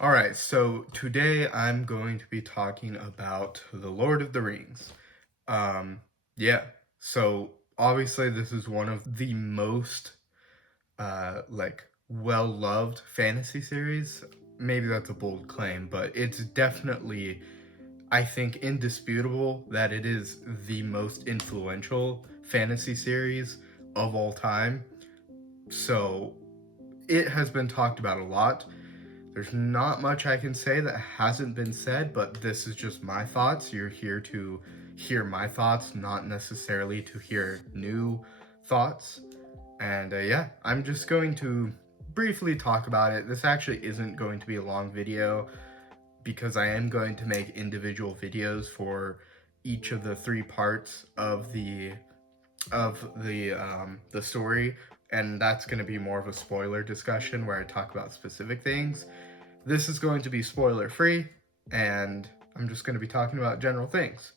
All right, so today I'm going to be talking about The Lord of the Rings. Um, yeah, so obviously this is one of the most well-loved fantasy series. Maybe that's a bold claim, but it's definitely, I think, indisputable that it is the most influential fantasy series of all time. So it has been talked about a lot. There's not much I can say that hasn't been said, but this is just my thoughts. You're here to hear my thoughts, not necessarily to hear new thoughts. And yeah, I'm just going to briefly talk about it. This actually isn't going to be a long video because I am going to make individual videos for each of the three parts of the story, and that's going to be more of a spoiler discussion where I talk about specific things. This is going to be spoiler free, and I'm just going to be talking about general things.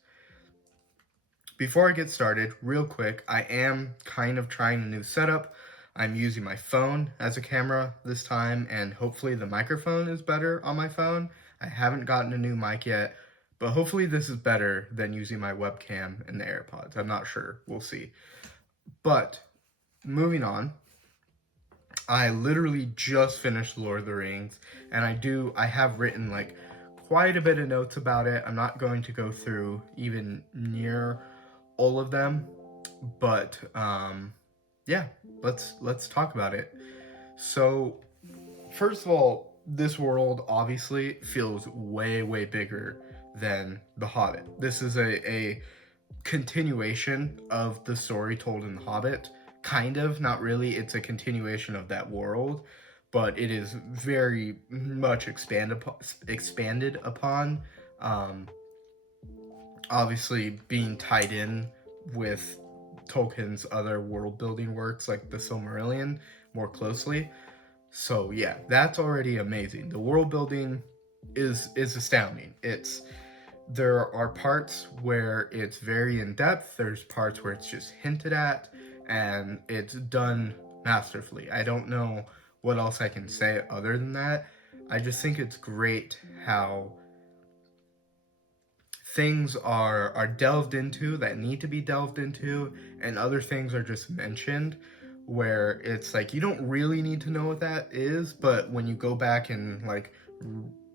Before I get started, real quick, I am kind of trying a new setup. I'm using my phone as a camera this time, and hopefully the microphone is better on my phone. I haven't gotten a new mic yet, but hopefully this is better than using my webcam and the AirPods. I'm not sure. We'll see. But moving on, I literally just finished Lord of the Rings, and I have written like quite a bit of notes about it. I'm not going to go through even near all of them, but yeah, let's talk about it. So, first of all, this world obviously feels way bigger than The Hobbit. This is a continuation of the story told in The Hobbit. Kind of, not really. It's a continuation of that world, but it is very much expanded upon. Um, Obviously, being tied in with Tolkien's other world building works like the Silmarillion more closely. So yeah, that's already amazing. The world building is astounding. There are parts where it's very in depth, there's parts where it's just hinted at, and it's done masterfully. I don't know what else I can say other than that. I just think it's great how things are delved into that need to be delved into, and other things are just mentioned where it's like you don't really need to know what that is, but when you go back and like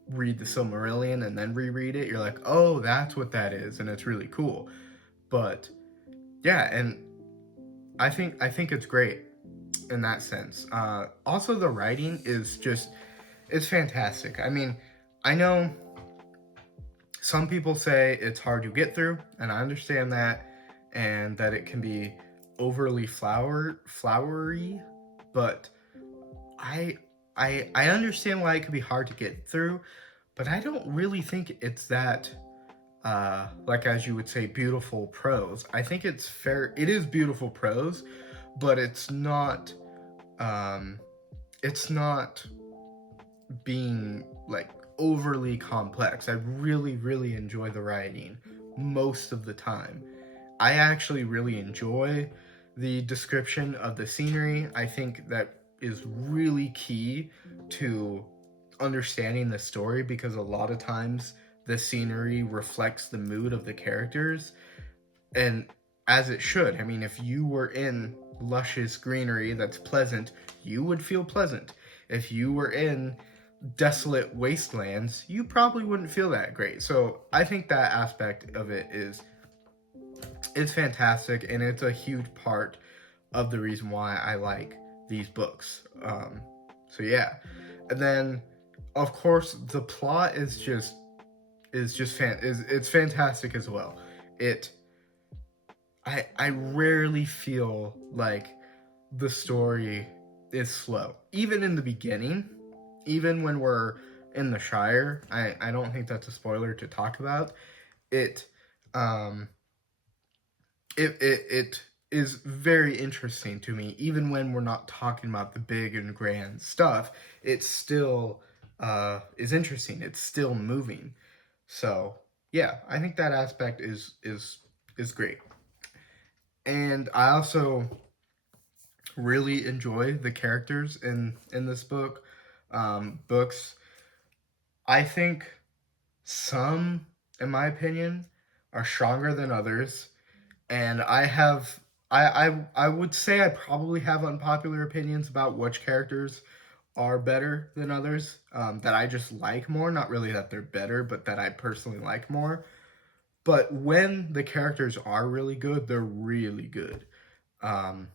read the Silmarillion and then reread it, you're like, oh, that's what that is, and it's really cool. But yeah, and I think it's great in that sense. Also, the writing is just it's fantastic. I mean, I know some people say it's hard to get through, and I understand that, and that it can be overly flowery, but I I understand why it could be hard to get through, but I don't really think it's that like as you would say beautiful prose. I think it is beautiful prose, but um it's not being like overly complex. I really enjoy the writing most of the time. I actually really enjoy the description of the scenery. I think that is really key to understanding the story because a lot of times the scenery reflects the mood of the characters, and as it should. I mean, if you were in luscious greenery that's pleasant, you would feel pleasant. If you were in desolate wastelands, you probably wouldn't feel that great. So I think that aspect of it is it's fantastic, and it's a huge part of the reason why I like these books. So yeah, and then of course the plot is it's fantastic as well. It I rarely feel like the story is slow, even in the beginning, even when we're in the Shire. I don't think that's a spoiler to talk about it. Um, it is very interesting to me, even when we're not talking about the big and grand stuff. It still is interesting. It's still moving. So yeah, I think that aspect is great. And I also really enjoy the characters in this books. I think some, in my opinion, are stronger than others, and I would say I probably have unpopular opinions about which characters are better than others, that I just like more. Not really that they're better, but that I personally like more. But when the characters are really good, they're really good. Um,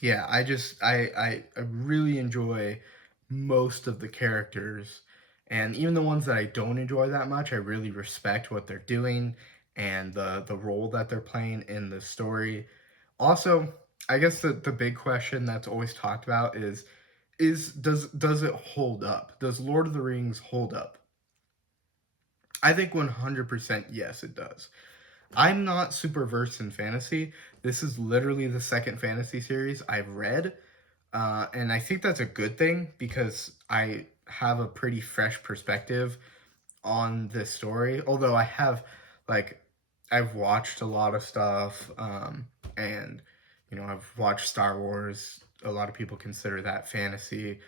yeah, I really enjoy most of the characters, and even the ones that I don't enjoy that much, I really respect what they're doing and the role that they're playing in the story. Also, I guess the big question that's always talked about is does it hold up? Does Lord of the Rings hold up? I think 100% yes, it does. I'm not super versed in fantasy. This is literally the second fantasy series I've read, and I think that's a good thing because I have a pretty fresh perspective on this story. Although I have, like, I've watched a lot of stuff, and I've watched Star Wars. A lot of people consider that fantasy,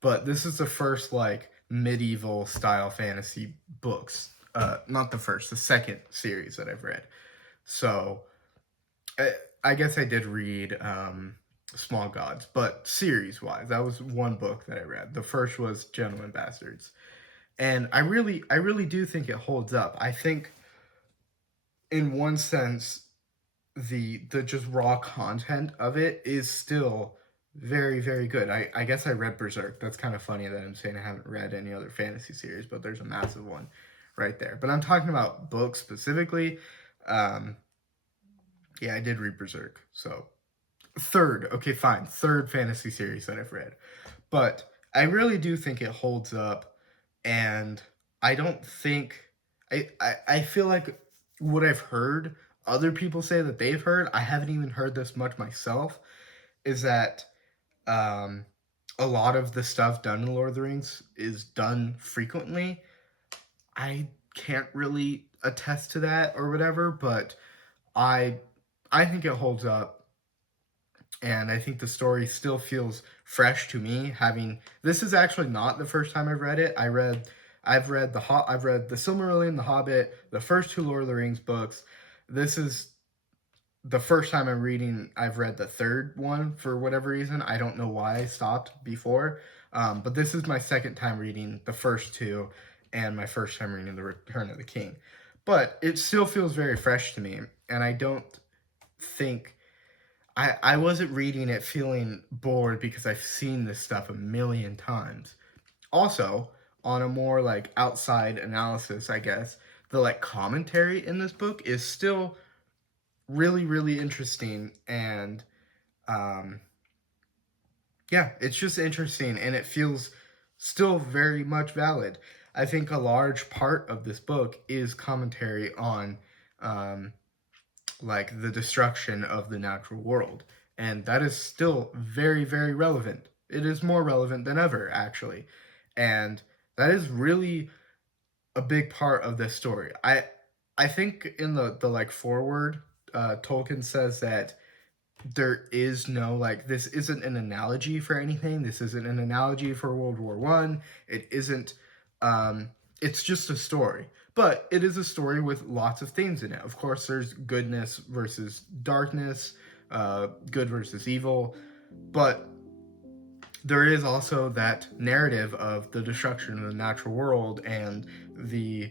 but this is the first like medieval style fantasy books. Not the first, the second series that I've read. So I, I guess I did read Small Gods, but series wise, that was one book that I read. The first was Gentlemen Bastards, and I really do think it holds up. I think in one sense, the just raw content of it is still very very good. I guess I read Berserk. That's kind of funny that I'm saying I haven't read any other fantasy series, but there's a massive one right there. But I'm talking about books specifically. Um, yeah, I did read Berserk. So third, okay, fine, third fantasy series that I've read, but I really do think it holds up, and I don't think I feel like what I've heard other people say that they've heard, I haven't even heard this much myself, is that um, a lot of the stuff done in Lord of the Rings is done frequently. I can't really attest to that or whatever, but I I think it holds up, and I think the story still feels fresh to me. Having this is actually not the first time I've read it. I've read the Silmarillion, the Hobbit, the first two Lord of the Rings books. This is the first time I've read the third one for whatever reason. I don't know why I stopped before, but this is my second time reading the first two, and my first time reading the Return of the King. But it still feels very fresh to me, and I don't think I wasn't reading it feeling bored because I've seen this stuff a million times. Also, on a more like outside analysis, I guess, the like commentary in this book is still really really interesting, and um yeah, it's just interesting and it feels still very much valid. I think a large part of this book is commentary on um like the destruction of the natural world. And that is still very, very relevant. It is more relevant than ever, actually. And that is really a big part of this story. I think in the like foreword, Tolkien says that there is no like this isn't an analogy for anything. This isn't an analogy for World War One. It isn't. Um, it's just a story, but it is a story with lots of themes in it. Of course, there's goodness versus darkness, good versus evil, but there is also that narrative of the destruction of the natural world and the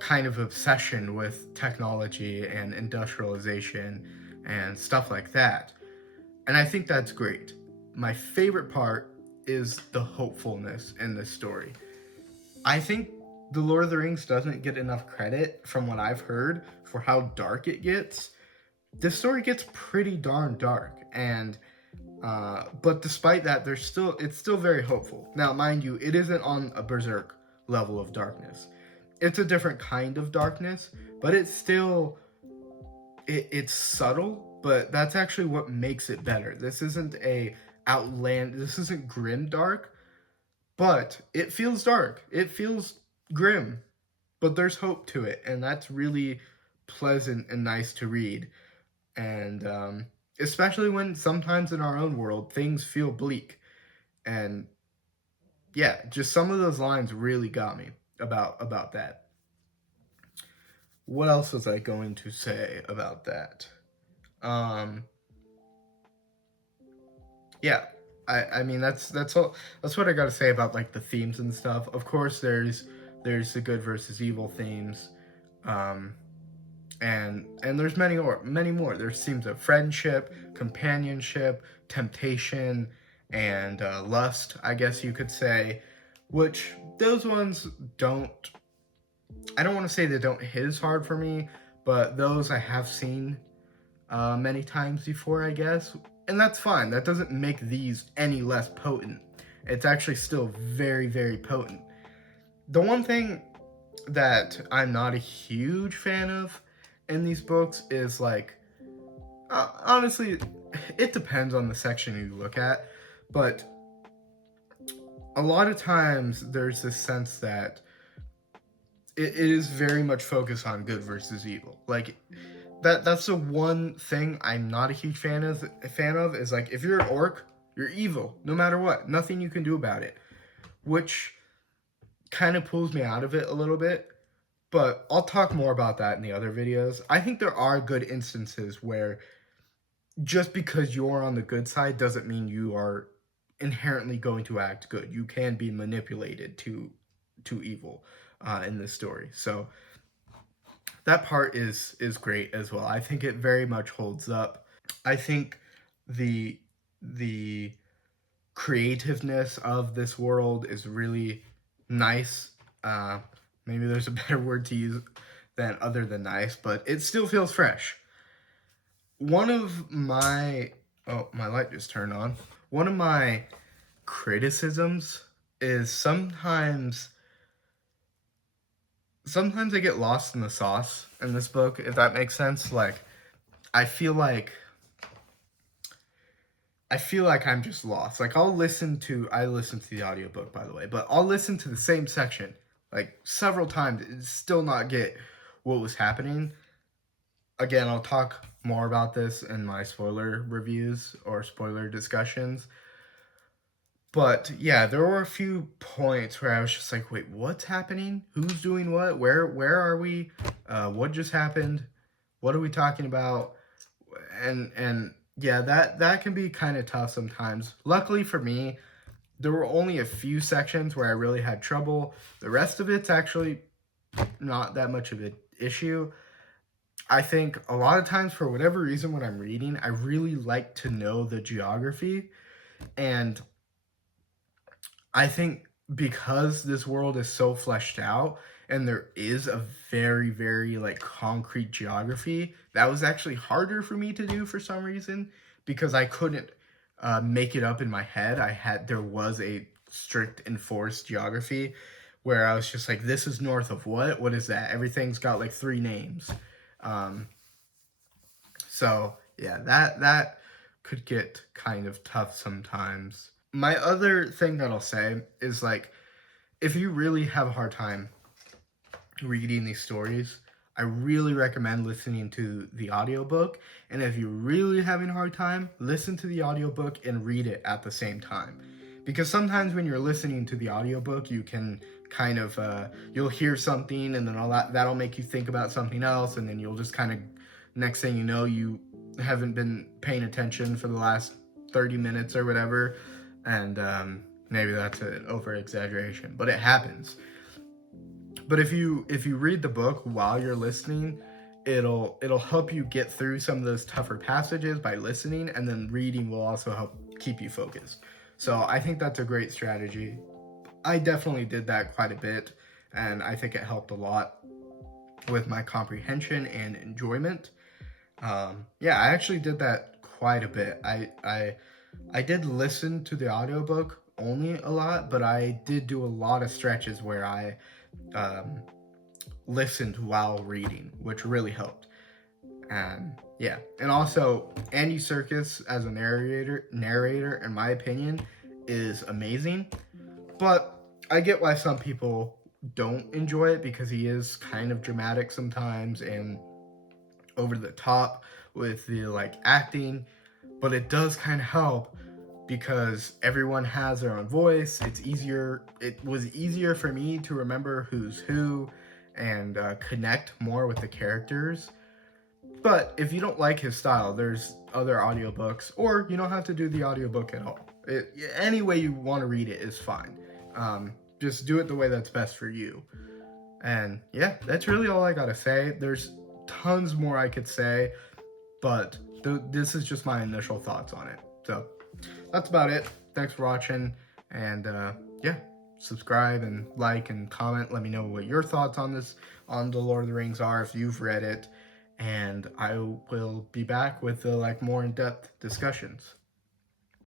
kind of obsession with technology and industrialization and stuff like that. And I think that's great. My favorite part is the hopefulness in this story. I think The Lord of the Rings doesn't get enough credit from what I've heard for how dark it gets. This story gets pretty darn dark, and but despite that, it's still very hopeful. Now, mind you, it isn't on a Berserk level of darkness. It's a different kind of darkness, but it's subtle, but that's actually what makes it better. This isn't grim dark, but it feels dark. It feels grim, but there's hope to it, and that's really pleasant and nice to read. And especially when sometimes in our own world things feel bleak, and yeah, just some of those lines really got me about that. What else was I going to say about that? Um, yeah, I mean that's all, that's what I got to say about like the themes and stuff. Of course, there's the good versus evil themes, um, and there's many more. There's themes of friendship, companionship, temptation, and lust, I guess you could say, which those ones don't. I don't want to say they don't hit as hard for me, but those I have seen many times before, I guess. And that's fine. That doesn't make these any less potent. It's actually still very, very potent. The one thing that I'm not a huge fan of in these books is like, honestly, it depends on the section you look at, but a lot of times there's this sense that it is very much focused on good versus evil. Like, that's the one thing I'm not a huge fan of is like, if you're an orc, you're evil no matter what. Nothing you can do about it, which kind of pulls me out of it a little bit. But I'll talk more about that in the other videos. I think there are good instances where just because you're on the good side doesn't mean you are inherently going to act good. You can be manipulated to evil in this story. So that part is great as well. I think it very much holds up. I think the the creativeness of this world is really nice. Maybe there's a better word to use than other than nice, but it still feels fresh. One of my my light just turned on. One of my criticisms is sometimes I get lost in the sauce in this book, if that makes sense. Like, I feel like I'm just lost. Like, I listen to the audiobook, by the way, but I'll listen to the same section like several times and still not get what was happening. Again, I'll talk more about this in my spoiler reviews or spoiler discussions. But yeah, there were a few points where I was just like, wait, what's happening? Who's doing what? Where are we? What just happened? What are we talking about? And yeah, that can be kind of tough sometimes. Luckily for me, there were only a few sections where I really had trouble. The rest of it's actually not that much of an issue. I think a lot of times, for whatever reason, when I'm reading, I really like to know the geography. And I think because this world is so fleshed out and there is a very, very like concrete geography, that was actually harder for me to do for some reason because I couldn't make it up in my head. There was a strict enforced geography where I was just like, this is north of what? What is that? Everything's got like three names. Um, so yeah, that could get kind of tough sometimes. My other thing that I'll say is like, if you really have a hard time reading these stories, I really recommend listening to the audiobook. And if you're really having a hard time, listen to the audiobook and read it at the same time. Because sometimes when you're listening to the audiobook, you can kind of you'll hear something and then all that'll make you think about something else, and then you'll just kind of, next thing you know, you haven't been paying attention for the last 30 minutes or whatever. And maybe that's an over exaggeration, but it happens. But if you read the book while you're listening, it'll help you get through some of those tougher passages by listening, and then reading will also help keep you focused. So I think that's a great strategy. I definitely did that quite a bit, and I think it helped a lot with my comprehension and enjoyment. Yeah, I actually did that quite a bit. I did listen to the audiobook only a lot, but I did do a lot of stretches where I um, listened while reading, which really helped. And yeah, and also Andy Serkis as a narrator, in my opinion, is amazing. But I get why some people don't enjoy it because he is kind of dramatic sometimes and over the top with the like acting, but it does kind of help because everyone has their own voice. It was easier for me to remember who's who and connect more with the characters. But if you don't like his style, there's other audiobooks, or you don't have to do the audiobook at all. Any way you want to read it is fine. Just do it the way that's best for you. And yeah, that's really all I gotta say. There's tons more I could say, but this is just my initial thoughts on it. So that's about it. Thanks for watching, and yeah, subscribe and like and comment. Let me know what your thoughts on on the Lord of the Rings are if you've read it, and I will be back with the more in-depth discussions.